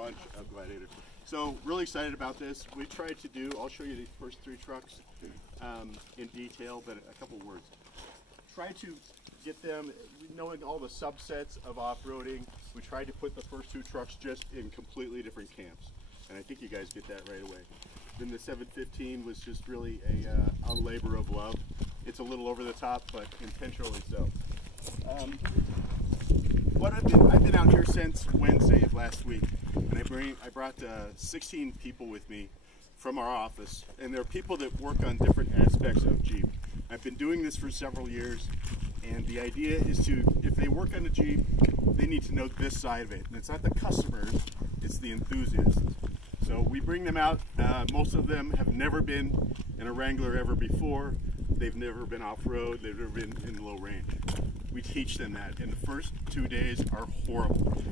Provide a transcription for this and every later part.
launch of Gladiator. So really excited about this. We tried to do, I'll show you the first three trucks in detail, but a couple words. Try to get them, knowing all the subsets of off-roading, we tried to put the first two trucks just in completely different camps. And I think you guys get that right away. Then the 715 was just really a labor of love. It's a little over the top, but intentionally so. I've been out here since Wednesday of last week, and I brought 16 people with me from our office, and they're people that work on different aspects of Jeep. I've been doing this for several years, and the idea is to, if they work on a Jeep, they need to know this side of it. And it's not the customers, it's the enthusiasts. So we bring them out. Most of them have never been in a Wrangler ever before. They've never been off-road, they've never been in low range. We teach them that, and the first 2 days are horrible.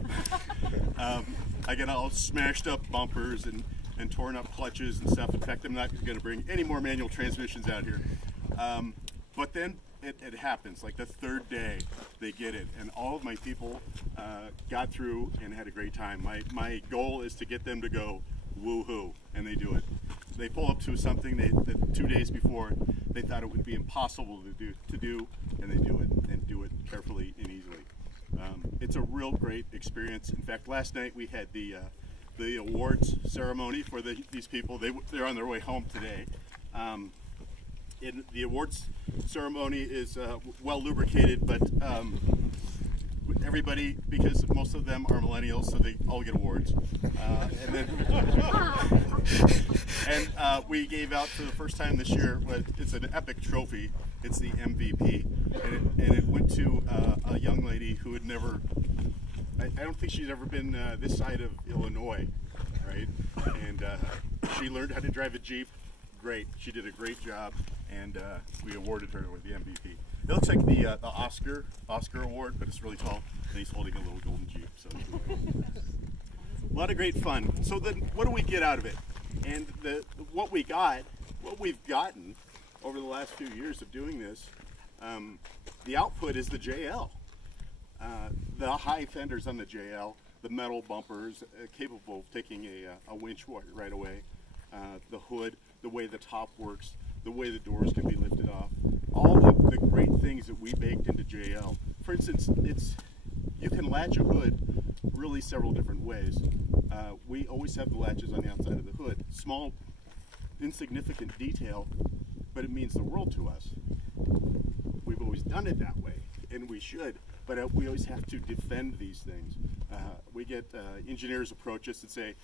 I get all smashed up bumpers and torn up clutches and stuff. In fact, I'm not going to bring any more manual transmissions out here. But then it happens. Like the third day, they get it, and all of my people got through and had a great time. My goal is to get them to go woohoo, and they do it. They pull up to something that 2 days before they thought it would be impossible to do, and they do it, and do it carefully and easily. It's a real great experience. In fact, last night we had the awards ceremony for these people. They're on their way home today. The awards ceremony is well lubricated, but everybody, because most of them are millennials, so they all get awards. And we gave out for the first time this year, it's an epic trophy. It's the MVP, and it went to a young lady who had never, I don't think she's ever been this side of Illinois, right? And she learned how to drive a Jeep. Great, she did a great job, and we awarded her with the MVP. It looks like the Oscar award, but it's really tall, and he's holding a little golden Jeep. So a lot of great fun. So then, what do we get out of it? And what we've gotten over the last few years of doing this, the output is the JL. The high fenders on the JL, the metal bumpers, capable of taking a winch right away, the hood, the way the top works, the way the doors can be lifted off, all the great things that we baked into JL. For instance, you can latch a hood really several different ways. We always have the latches on the outside of the hood. Small, insignificant detail, but it means the world to us. We've always done it that way, and we should, but we always have to defend these things. We get engineers approach us and say,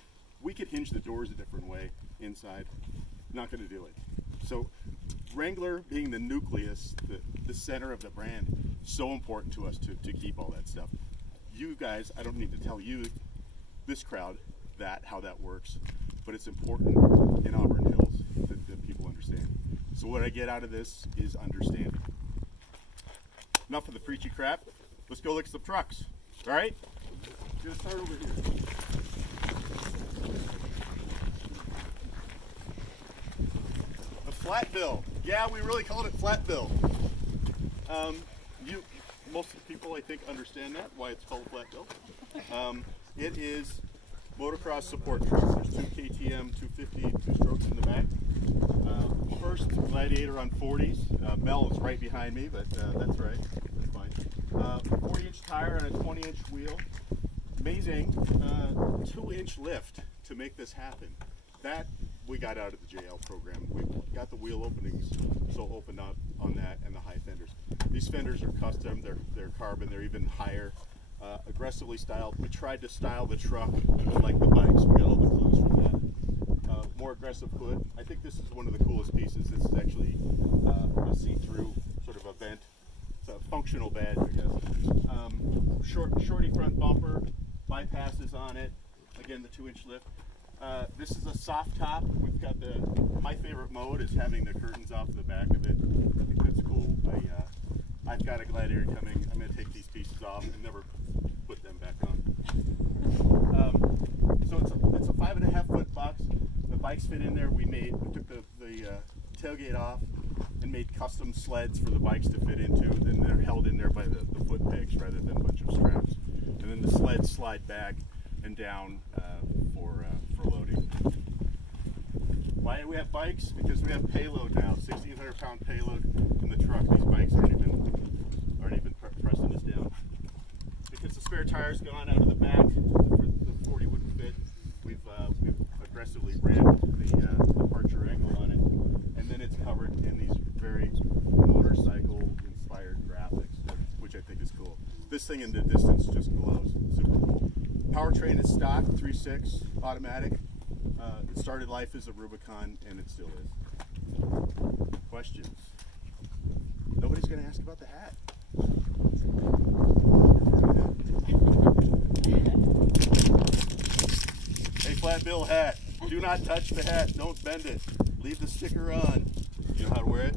we could hinge the doors a different way inside. Not going to do it. So Wrangler being the nucleus, the center of the brand, so important to us to keep all that stuff. You guys, I don't need to tell you, this crowd, how that works, but it's important in Auburn Hills that people understand. So what I get out of this is understanding. Enough of the preachy crap. Let's go look at some trucks. All right? Gonna start over here. A flat bill. Yeah, we really called it flat bill. Most people, I think, understand that, why it's called a flat bill. It is motocross support truck. There's 2 KTM 250 two-strokes in the back. First Gladiator on 40s. Mel is right behind me, but that's right. That's fine. 40-inch tire on a 20-inch wheel. Amazing 2-inch lift to make this happen. That we got out of the JL program. We got the wheel openings so opened up on that, and the high fenders. These fenders are custom. They're carbon. They're even higher. Aggressively styled. We tried to style the truck like the bikes. We got all the clues from that. More aggressive hood. I think this is one of the coolest pieces. This is actually a see-through sort of a vent. It's a functional badge, I guess. Shorty front bumper, bypasses on it. Again, the 2-inch lift. This is a soft top. We've got my favorite mode is having the curtains off the back of it. I think that's cool. I've got a Gladiator coming. I'm going to take these pieces off and never put them back on. So it's a 5.5-foot box. The bikes fit in there. We took the tailgate off and made custom sleds for the bikes to fit into. Then they're held in there by the foot pegs rather than a bunch of straps. And then the sleds slide back and down for loading. Why do we have bikes? Because we have payload now, 1,600-pound payload in the truck. These bikes aren't even pressing us down. Because the spare tire's gone out of the back, the 40 wouldn't fit. We've aggressively ramped the departure angle on it, and then it's covered in these very motorcycle-inspired graphics, which I think is cool. This thing in the distance just glows. Super cool. Powertrain is stock, 3.6 automatic. It started life as a Rubicon, and it still is. Questions? Nobody's going to ask about the hat. Hey, flat bill hat. Do not touch the hat. Don't bend it. Leave the sticker on. You know how to wear it?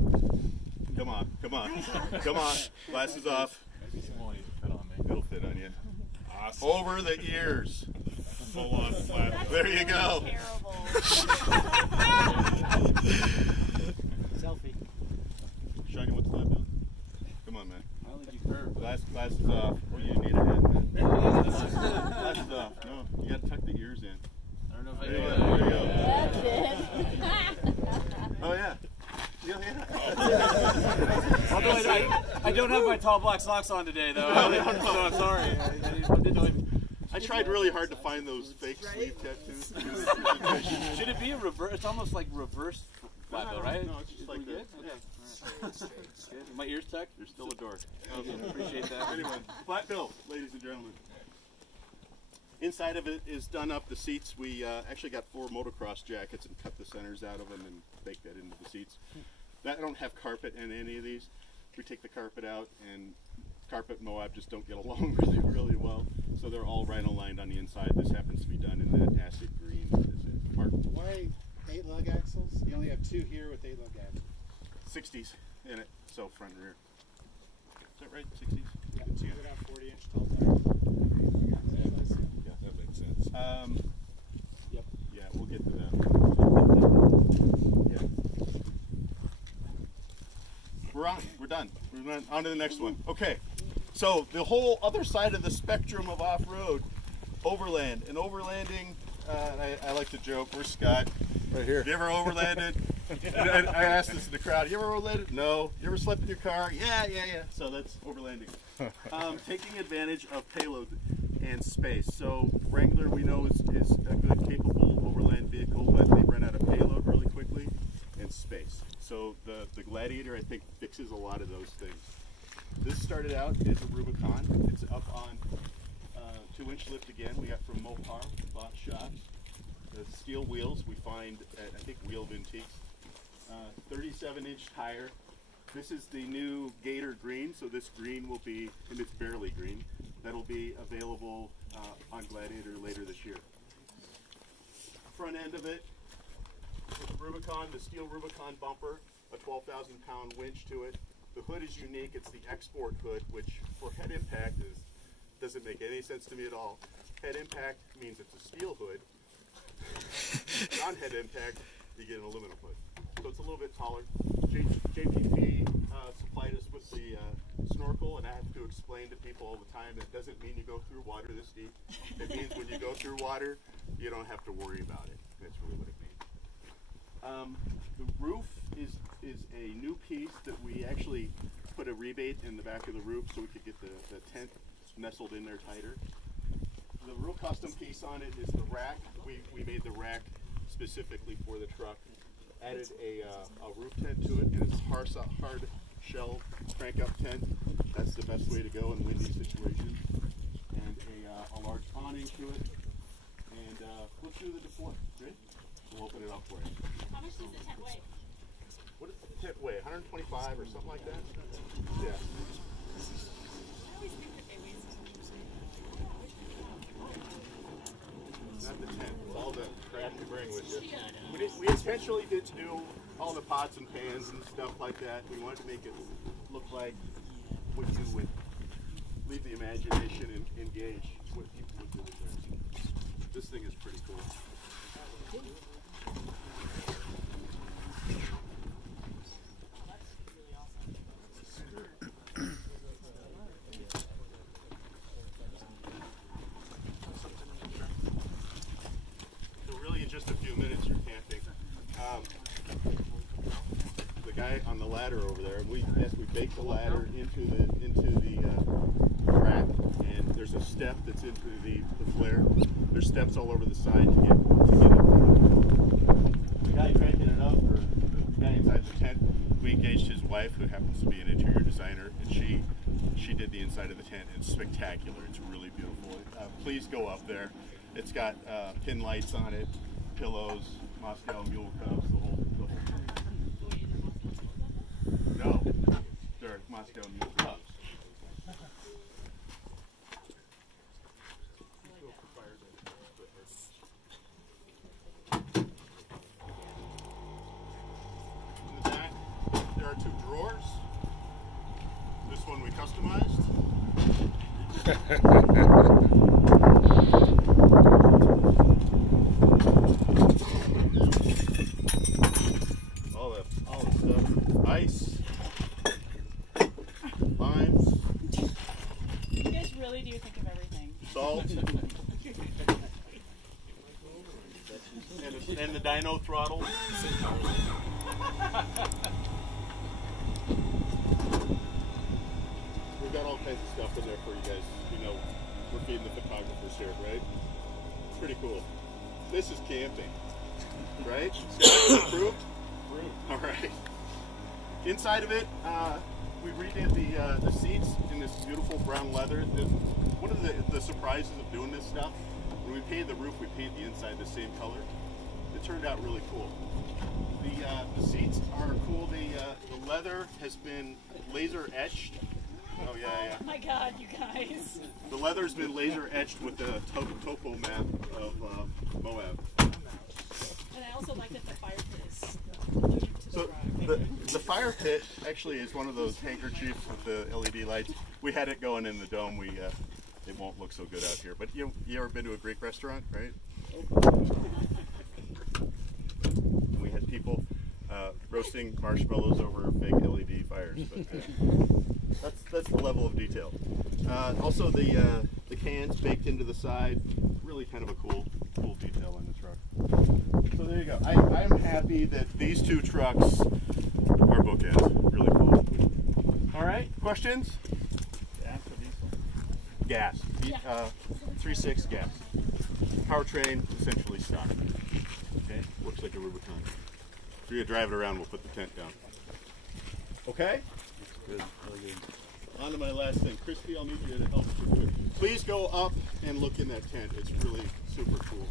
Come on, come on, come on. Glasses off. It'll fit on you. Awesome. Over the ears. Full on flat. There you go. Terrible. Selfie. Shiny with the flat bill. Come on, man. I don't think you curve. Glasses off. Or you need a hat, man. Glasses off. No, you gotta tuck the ears in. I don't know if I There you know go. that. There you go. That's it. Oh yeah. Although I don't have my tall black socks on today, though. So I'm sorry. I didn't know. I tried really hard to find those fake sleeve tattoos. Should it be a reverse? It's almost like reverse flat bill, right? No, it's just like good. that. Okay. All right. Good. My ears tucked? You're still a dork. Okay, appreciate that. Anyway, flat bill, ladies and gentlemen. Inside of it is done up. The seats, we actually got 4 motocross jackets and cut the centers out of them and baked that into the seats. I don't have carpet in any of these. We take the carpet out, and carpet and Moab just don't get along really well. So they're all rhino lined on the inside. This happens to be done in that acid green. Mark. Why 8 lug axles? You only have 2 here with 8 lug axles. 60s in it, so front and rear. Is that right? 60s? Yeah, 2 that have 40-inch tall tires. Yeah, that makes sense. Yep. Yeah, we'll get to that. Yeah. We're done. We're on to the next one. Okay. So the whole other side of the spectrum of off-road, overland. And overlanding, I like to joke, where's Scott? Right here. You ever overlanded? And I asked this to the crowd, you ever overlanded? No. You ever slept in your car? Yeah. So that's overlanding. Taking advantage of payload and space. So Wrangler, we know, is a good, capable overland vehicle, but they run out of payload really quickly and space. So the Gladiator, I think, fixes a lot of those things. This started out as a Rubicon. It's up on 2-inch lift again. We got from Mopar, bought shops. The steel wheels we find at, I think, Wheel Antiques. 37-inch tire. This is the new Gator Green, so this green will be, and it's barely green, that'll be available on Gladiator later this year. Front end of it, Rubicon, the steel Rubicon bumper, a 12,000-pound winch to it. The hood is unique. It's the export hood, which for head impact doesn't make any sense to me at all. Head impact means it's a steel hood. Non-head impact, you get an aluminum hood. So it's a little bit taller. JPP supplied us with the snorkel, and I have to explain to people all the time that doesn't mean you go through water this deep. It means when you go through water, you don't have to worry about it. That's really what it means. The roof is a new piece that we actually put a rebate in the back of the roof so we could get the tent nestled in there tighter. The real custom piece on it is the rack. We made the rack specifically for the truck. Added a roof tent to it, and it's hard shell crank up tent. That's the best way to go in windy situations. And a large awning to it. And let's do the deploy. Ready? We'll open it up for you. How much does the tent weigh? What does the tent weigh? 125 or something like that? Yeah. I always think that they weigh Not the tent. It's all the crap you bring with you. We intentionally didn't do all the pots and pans and stuff like that. We wanted to make it look like what you would leave the imagination and engage what people would do with there. This thing is pretty cool. The guy on the ladder over there, we baked the ladder into the rack, and there's a step that's into the flare. There's steps all over the side to get up there. The guy cranking it up, or the guy inside the tent, we engaged his wife, who happens to be an interior designer, and she did the inside of the tent. It's spectacular. It's really beautiful. Please go up there. It's got pin lights on it, pillows, Moscow mule cups, the whole thing. No, they're Moscow mule cups. In the back, there are 2 drawers. This one we customized. all the stuff. Ice, limes, You guys really do think of everything. salt, and the dyno throttle. We've got all kinds of stuff in there for you guys. You know, we're feeding the photographers here, right? Pretty cool. This is camping, right? Scott, approved? All right. Inside of it, we redid the seats in this beautiful brown leather. One of the surprises of doing this stuff, when we painted the roof, we painted the inside the same color. It turned out really cool. The seats are cool. The leather has been laser etched. Oh yeah. Oh my god, you guys. The leather's been laser etched with the topo map of Moab. And I also like that the fire pit is glued to the So rock. the fire pit actually is one of those handkerchiefs with the LED lights. We had it going in the dome. It won't look so good out here. But you ever been to a Greek restaurant, right? We had people roasting marshmallows over fake LED fires. But that's the level of detail. Also the cans baked into the side. Really kind of a cool detail on the truck. So there you go. I'm happy that these 2 trucks are bookends. Really cool. All right, questions? Gas or diesel? Gas. 3.6 gas. Powertrain essentially stock. Okay, looks like a Rubicon. If you're gonna drive it around, we'll put the tent down. Okay? Good, really good. On to my last thing. Christy, I'll need you to help me do it. Please go up and look in that tent. It's really super cool.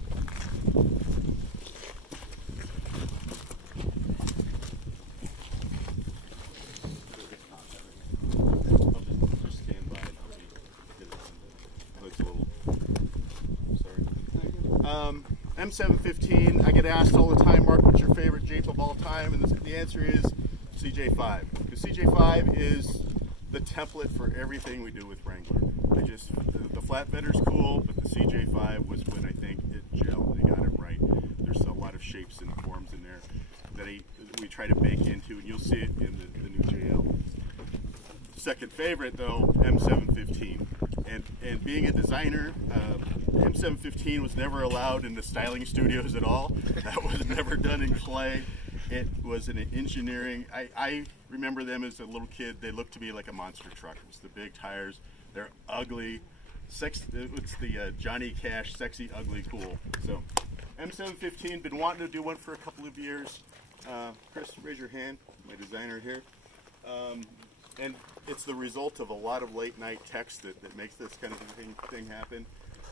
Just stand by and help me get it done. Oh, it's a little, sorry. M715, I get asked all the time, Mark, what's your favorite Jeep of all time? And the answer is CJ5. Because CJ5 is the template for everything we do with Wrangler. The flatbedder's cool, but the CJ5 was when I think it gelled. They got it right. There's a lot of shapes and forms in there that we try to bake into, and you'll see it in the new JL. Second favorite though, M715. And being a designer, M715 was never allowed in the styling studios at all. That was never done in clay. It was an engineering. I remember them as a little kid. They looked to me like a monster truck. It was the big tires. They're ugly. It's the Johnny Cash, sexy, ugly, cool. So M715, been wanting to do one for a couple of years. Chris, raise your hand, my designer here. And it's the result of a lot of late night text that makes this kind of thing happen.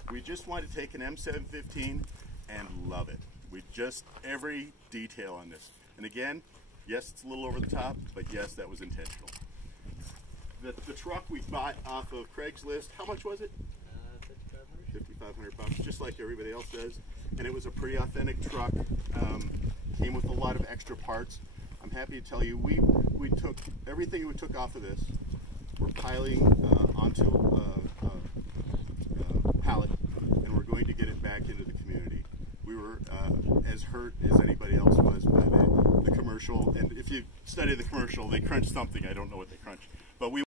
We just want to take an M715 and love it. Every detail on this. And again, yes, it's a little over the top, but yes, that was intentional. The truck we bought off of Craigslist, how much was it? $5,500, just like everybody else does. And it was a pretty authentic truck. Came with a lot of extra parts. I'm happy to tell you, we took everything we took off of this. We're piling onto a pallet, and we're going to get it back into the community. We were as hurt as anybody else was by the commercial, and if you study the commercial, they crunch something. I don't know what they crunch, but we